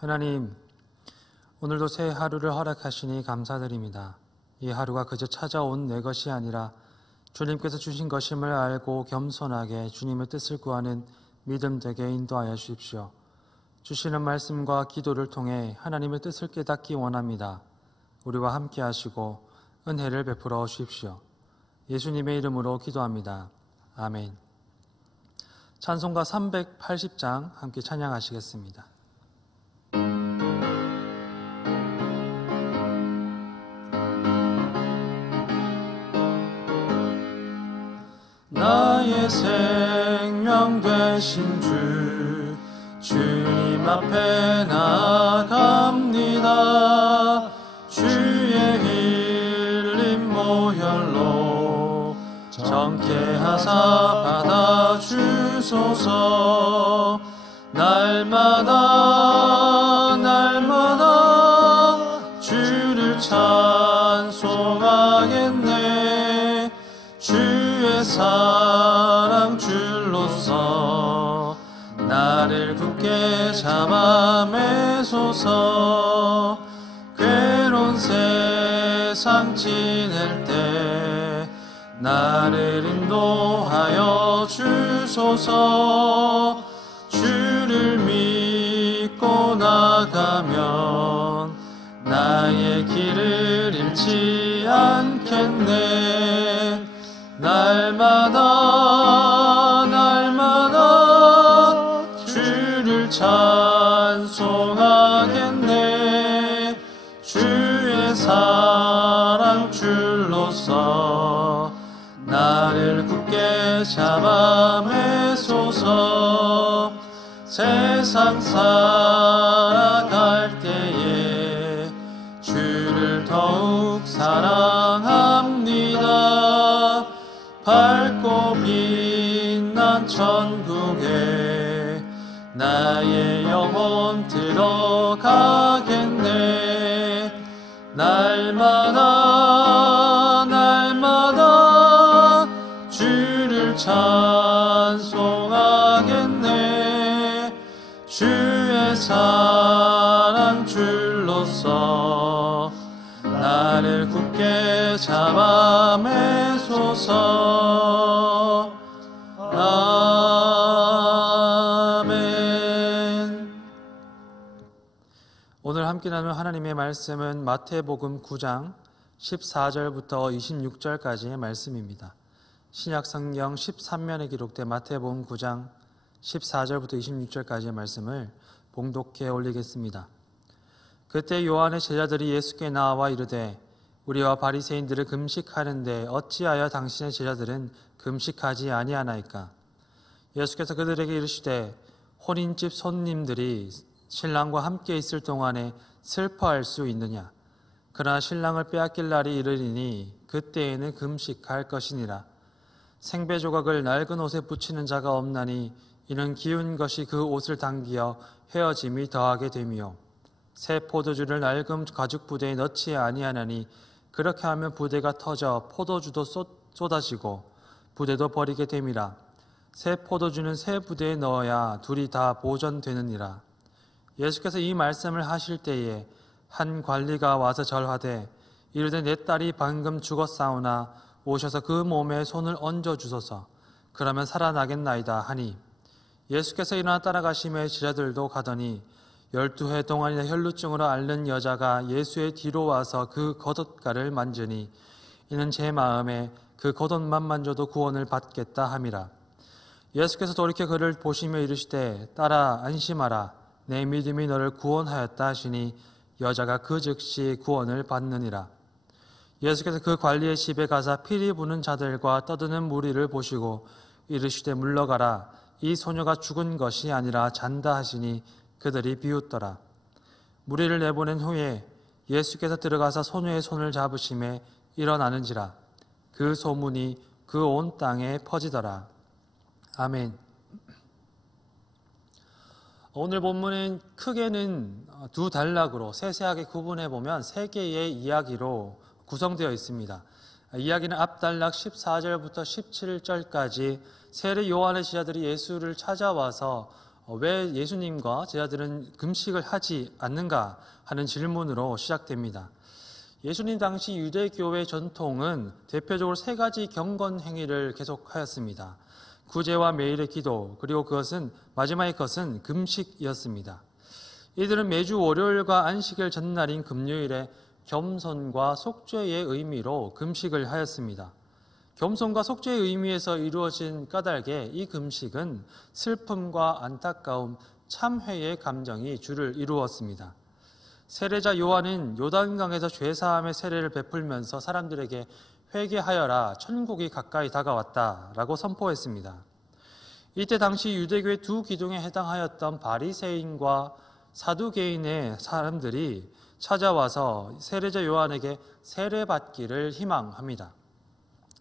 하나님, 오늘도 새 하루를 허락하시니 감사드립니다. 이 하루가 그저 찾아온 내 것이 아니라 주님께서 주신 것임을 알고 겸손하게 주님의 뜻을 구하는 믿음 되게 인도하여 주십시오. 주시는 말씀과 기도를 통해 하나님의 뜻을 깨닫기 원합니다. 우리와 함께 하시고 은혜를 베풀어 주십시오. 예수님의 이름으로 기도합니다. 아멘. 찬송가 380장 함께 찬양하시겠습니다. 나의 생명 되신 주, 주님 앞에 나아갑니다. 주의 흘린 보혈로 정케 하사 받아주소서. 날마다 주를 찬송하겠네. 주의 사랑 줄로서 나를 굳게 잡아 매소서. 괴로운 세상 지낼 때 나를 인도하여 주소서. 주를 믿고 나가면 나의 길을 잃지 않겠네. 날마다 주를 찬송하겠네. 주의 사랑 줄로서 나를 굳게 잡아 매소서. 세상 살아갈 때에 주를 더욱 사랑합니다. 밝고 빛난 천국에 나의 영혼 들어가겠네. 날마다 주를 찬송하겠네. 주의 사랑 줄로서 나를 굳게 잡아 매소서. 아멘. 오늘 함께 나눌 하나님의 말씀은 마태복음 9장 14절부터 26절까지의 말씀입니다. 신약성경 13면에 기록된 마태복음 9장 14절부터 26절까지의 말씀을 봉독해 올리겠습니다. 그때 요한의 제자들이 예수께 나와 이르되 우리와 바리새인들을 금식하는데 어찌하여 당신의 제자들은 금식하지 아니하나이까? 예수께서 그들에게 이르시되 혼인집 손님들이 신랑과 함께 있을 동안에 슬퍼할 수 있느냐? 그러나 신랑을 빼앗길 날이 이르리니 그때에는 금식할 것이니라. 생배 조각을 낡은 옷에 붙이는 자가 없나니 이는 기운 것이 그 옷을 당기어 헤어짐이 더하게 됨이요. 새 포도주를 낡은 가죽 부대에 넣지 아니하나니 그렇게 하면 부대가 터져 포도주도 쏟아지고 부대도 버리게 됨이라. 새 포도주는 새 부대에 넣어야 둘이 다 보존되느니라. 예수께서 이 말씀을 하실 때에 한 관리가 와서 절하되 이르되 내 딸이 방금 죽었사오나 오셔서 그 몸에 손을 얹어 주소서. 그러면 살아나겠나이다 하니 예수께서 일어나 따라가시매 제자들도 가더니 12해 동안이나 혈루증으로 앓는 여자가 예수의 뒤로 와서 그 겉옷가를 만지니 이는 제 마음에 그 겉옷만 만져도 구원을 받겠다 함이라. 예수께서 돌이켜 그를 보시며 이르시되 딸아 안심하라. 내 믿음이 너를 구원하였다 하시니 여자가 그 즉시 구원을 받느니라. 예수께서 그 관리의 집에 가사 피리 부는 자들과 떠드는 무리를 보시고 이르시되 물러가라. 이 소녀가 죽은 것이 아니라 잔다 하시니 그들이 비웃더라. 무리를 내보낸 후에 예수께서 들어가서 소녀의 손을 잡으심에 일어나는지라. 그 소문이 그 온 땅에 퍼지더라. 아멘. 오늘 본문은 크게는 두 단락으로 세세하게 구분해 보면 세 개의 이야기로 구성되어 있습니다. 이야기는 앞 단락 14절부터 17절까지 세례 요한의 제자들이 예수를 찾아와서 왜 예수님과 제자들은 금식을 하지 않는가 하는 질문으로 시작됩니다. 예수님 당시 유대교회 전통은 대표적으로 세 가지 경건 행위를 계속하였습니다. 구제와 매일의 기도, 그리고 마지막의 것은 금식이었습니다. 이들은 매주 월요일과 안식일 전날인 금요일에 겸손과 속죄의 의미로 금식을 하였습니다. 겸손과 속죄의 의미에서 이루어진 까닭에 이 금식은 슬픔과 안타까움, 참회의 감정이 주를 이루었습니다. 세례자 요한은 요단강에서 죄사함의 세례를 베풀면서 사람들에게 회개하여라, 천국이 가까이 다가왔다라고 선포했습니다. 이때 당시 유대교의 두 기둥에 해당하였던 바리새인과 사두개인의 사람들이 찾아와서 세례자 요한에게 세례받기를 희망합니다.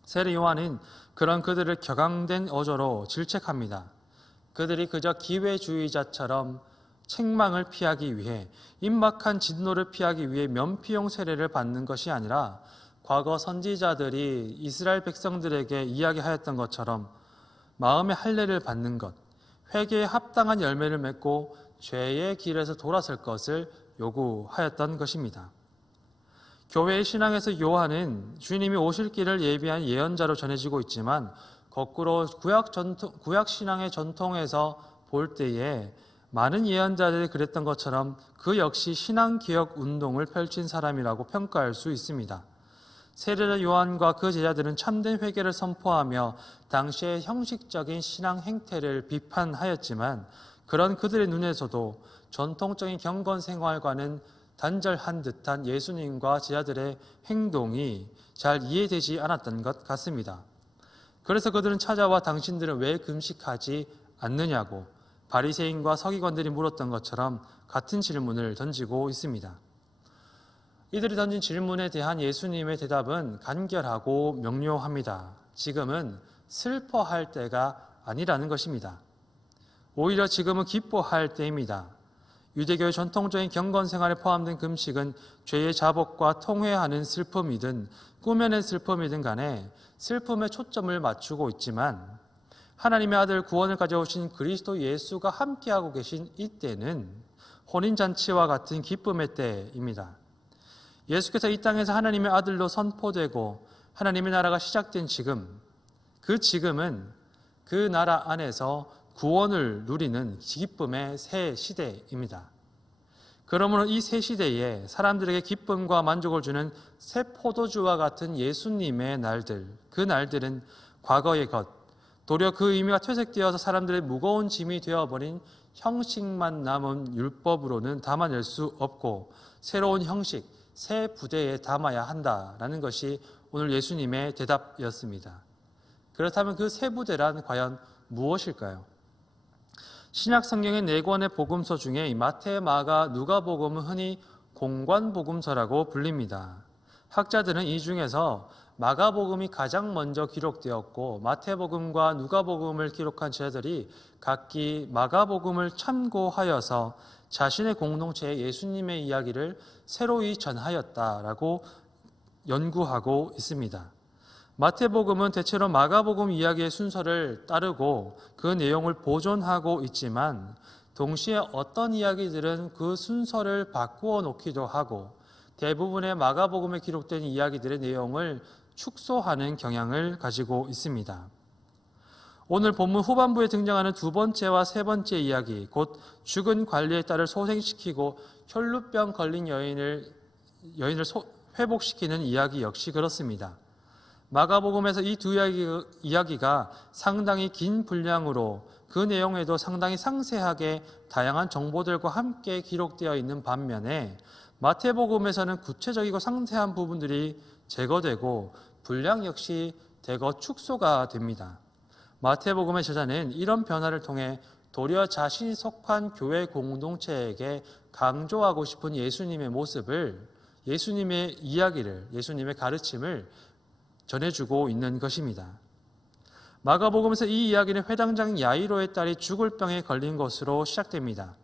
세례 요한은 그런 그들을 격앙된 어조로 질책합니다. 그들이 그저 기회주의자처럼 책망을 피하기 위해, 임박한 진노를 피하기 위해 면피용 세례를 받는 것이 아니라 과거 선지자들이 이스라엘 백성들에게 이야기하였던 것처럼 마음의 할례를 받는 것, 회개에 합당한 열매를 맺고 죄의 길에서 돌아설 것을 요구하였던 것입니다. 교회의 신앙에서 요한은 주님이 오실 길을 예비한 예언자로 전해지고 있지만, 거꾸로 구약 신앙의 전통에서 볼 때에 많은 예언자들이 그랬던 것처럼 그 역시 신앙개혁 운동을 펼친 사람이라고 평가할 수 있습니다. 세례자 요한과 그 제자들은 참된 회개를 선포하며 당시의 형식적인 신앙 행태를 비판하였지만, 그런 그들의 눈에서도 전통적인 경건 생활과는 단절한 듯한 예수님과 제자들의 행동이 잘 이해되지 않았던 것 같습니다. 그래서 그들은 찾아와 당신들은 왜 금식하지 않느냐고 바리새인과 서기관들이 물었던 것처럼 같은 질문을 던지고 있습니다. 이들이 던진 질문에 대한 예수님의 대답은 간결하고 명료합니다. 지금은 슬퍼할 때가 아니라는 것입니다. 오히려 지금은 기뻐할 때입니다. 유대교의 전통적인 경건 생활에 포함된 금식은 죄의 자복과 통회하는 슬픔이든 꾸며낸 슬픔이든 간에 슬픔에 초점을 맞추고 있지만, 하나님의 아들 구원을 가져오신 그리스도 예수가 함께하고 계신 이때는 혼인잔치와 같은 기쁨의 때입니다. 예수께서 이 땅에서 하나님의 아들로 선포되고 하나님의 나라가 시작된 지금, 그 지금은 그 나라 안에서 구원을 누리는 기쁨의 새 시대입니다. 그러므로 이 새 시대에 사람들에게 기쁨과 만족을 주는 새 포도주와 같은 예수님의 날들, 그 날들은 과거의 것, 도리어 그 의미가 퇴색되어서 사람들의 무거운 짐이 되어버린 형식만 남은 율법으로는 담아낼 수 없고, 새로운 형식, 새 부대에 담아야 한다라는 것이 오늘 예수님의 대답이었습니다. 그렇다면 그 새 부대란 과연 무엇일까요? 신약 성경의 4권의 복음서 중에 마태, 마가, 누가복음은 흔히 공관복음서라고 불립니다. 학자들은 이 중에서 마가복음이 가장 먼저 기록되었고, 마태복음과 누가복음을 기록한 제자들이 각기 마가복음을 참고하여서 자신의 공동체에 예수님의 이야기를 새로이 전하였다라고 연구하고 있습니다. 마태복음은 대체로 마가복음 이야기의 순서를 따르고 그 내용을 보존하고 있지만, 동시에 어떤 이야기들은 그 순서를 바꾸어 놓기도 하고 대부분의 마가복음에 기록된 이야기들의 내용을 축소하는 경향을 가지고 있습니다. 오늘 본문 후반부에 등장하는 두 번째와 세 번째 이야기, 곧 죽은 관리의 딸을 소생시키고 혈루병 걸린 여인을 회복시키는 이야기 역시 그렇습니다. 마가복음에서 이 두 이야기가 상당히 긴 분량으로 그 내용에도 상당히 상세하게 다양한 정보들과 함께 기록되어 있는 반면에, 마태복음에서는 구체적이고 상세한 부분들이 제거되고 분량 역시 대거 축소가 됩니다. 마태복음의 저자는 이런 변화를 통해 도리어 자신이 속한 교회 공동체에게 강조하고 싶은 예수님의 모습을, 예수님의 이야기를, 예수님의 가르침을 전해주고 있는 것입니다. 마가복음에서 이 이야기는 회당장 야이로의 딸이 죽을 병에 걸린 것으로 시작됩니다.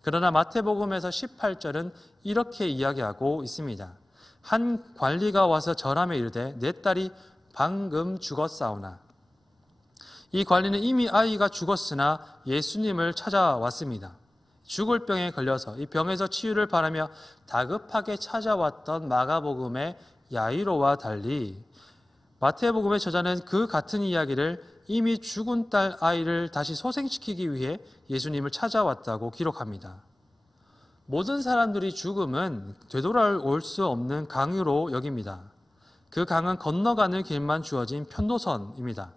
그러나 마태복음에서 18절은 이렇게 이야기하고 있습니다. 한 관리가 와서 절함에 이르되 내 딸이 방금 죽었사오나. 이 관리는 이미 아이가 죽었으나 예수님을 찾아왔습니다. 죽을 병에 걸려서 이 병에서 치유를 바라며 다급하게 찾아왔던 마가복음의 야이로와 달리 마태복음의 저자는 그 같은 이야기를 이미 죽은 딸 아이를 다시 소생시키기 위해 예수님을 찾아왔다고 기록합니다. 모든 사람들이 죽음은 되돌아올 수 없는 강으로 여깁니다. 그 강은 건너가는 길만 주어진 편도선입니다.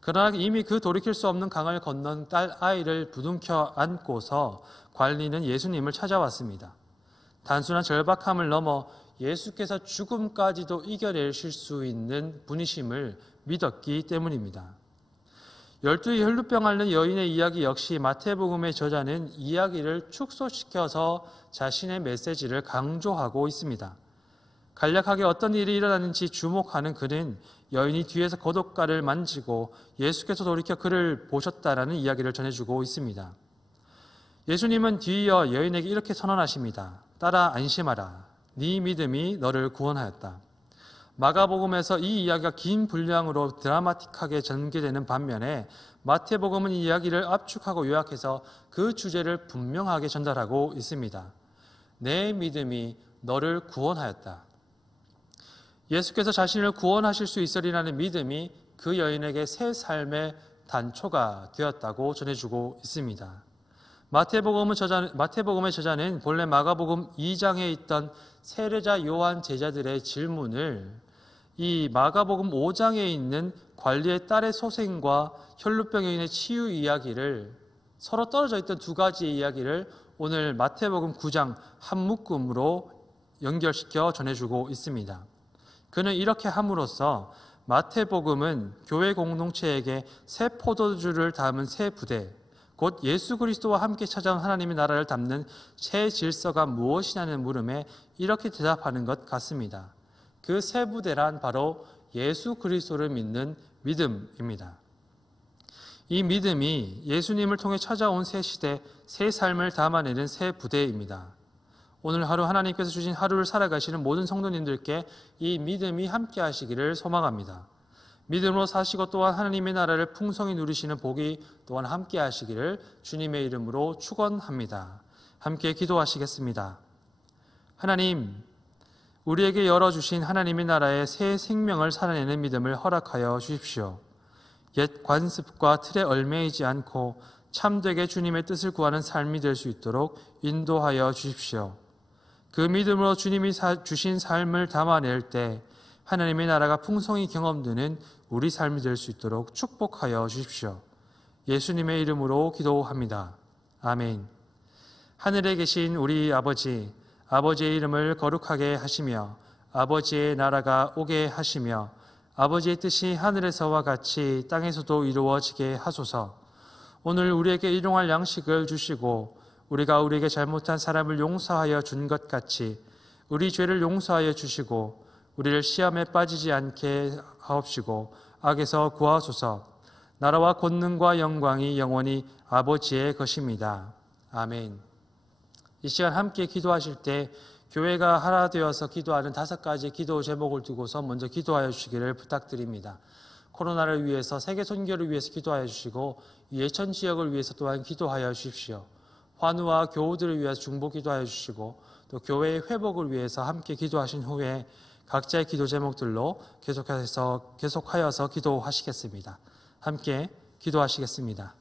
그러나 이미 그 돌이킬 수 없는 강을 건넌 딸 아이를 부둥켜 안고서 관리는 예수님을 찾아왔습니다. 단순한 절박함을 넘어 예수께서 죽음까지도 이겨내실 수 있는 분이심을 믿었기 때문입니다. 12의 혈루병 앓는 여인의 이야기 역시 마태복음의 저자는 이야기를 축소시켜서 자신의 메시지를 강조하고 있습니다. 간략하게 어떤 일이 일어났는지 주목하는 그는 여인이 뒤에서 겉옷가를 만지고 예수께서 돌이켜 그를 보셨다라는 이야기를 전해주고 있습니다. 예수님은 뒤이어 여인에게 이렇게 선언하십니다. 딸아 안심하라. 네 믿음이 너를 구원하였다. 마가복음에서 이 이야기가 긴 분량으로 드라마틱하게 전개되는 반면에 마태복음은 이 이야기를 압축하고 요약해서 그 주제를 분명하게 전달하고 있습니다. 내 믿음이 너를 구원하였다. 예수께서 자신을 구원하실 수 있으리라는 믿음이 그 여인에게 새 삶의 단초가 되었다고 전해주고 있습니다. 마태복음의 저자는 본래 마가복음 2장에 있던 세례자 요한 제자들의 질문을 이 마가복음 5장에 있는 관리의 딸의 소생과 혈루병 여인의 치유 이야기를 서로 떨어져 있던 두 가지의 이야기를 오늘 마태복음 9장 한 묶음으로 연결시켜 전해주고 있습니다. 그는 이렇게 함으로써 마태복음은 교회 공동체에게 새 포도주를 담은 새 부대, 곧 예수 그리스도와 함께 찾아온 하나님의 나라를 담는 새 질서가 무엇이냐는 물음에 이렇게 대답하는 것 같습니다. 그 새 부대란 바로 예수 그리스도를 믿는 믿음입니다. 이 믿음이 예수님을 통해 찾아온 새 시대, 새 삶을 담아내는 새 부대입니다. 오늘 하루 하나님께서 주신 하루를 살아가시는 모든 성도님들께 이 믿음이 함께 하시기를 소망합니다. 믿음으로 사시고 또한 하나님의 나라를 풍성히 누리시는 복이 또한 함께 하시기를 주님의 이름으로 축원합니다. 함께 기도하시겠습니다. 하나님, 우리에게 열어주신 하나님의 나라의 새 생명을 살아내는 믿음을 허락하여 주십시오. 옛 관습과 틀에 얽매이지 않고 참되게 주님의 뜻을 구하는 삶이 될 수 있도록 인도하여 주십시오. 그 믿음으로 주님이 주신 삶을 담아낼 때 하나님의 나라가 풍성히 경험되는 우리 삶이 될 수 있도록 축복하여 주십시오. 예수님의 이름으로 기도합니다. 아멘. 하늘에 계신 우리 아버지, 아버지의 이름을 거룩하게 하시며 아버지의 나라가 오게 하시며 아버지의 뜻이 하늘에서와 같이 땅에서도 이루어지게 하소서. 오늘 우리에게 일용할 양식을 주시고 우리가 우리에게 잘못한 사람을 용서하여 준 것 같이 우리 죄를 용서하여 주시고 우리를 시험에 빠지지 않게 하옵시고 악에서 구하소서. 나라와 권능과 영광이 영원히 아버지의 것입니다. 아멘. 이 시간 함께 기도하실 때 교회가 하나 되어서 기도하는 5가지 기도 제목을 두고서 먼저 기도하여 주시기를 부탁드립니다. 코로나를 위해서, 세계 선교를 위해서 기도하여 주시고 예천 지역을 위해서 또한 기도하여 주십시오. 환우와 교우들을 위해서 중보 기도하여 주시고 또 교회의 회복을 위해서 함께 기도하신 후에 각자의 기도 제목들로 계속하여서 기도하시겠습니다. 함께 기도하시겠습니다.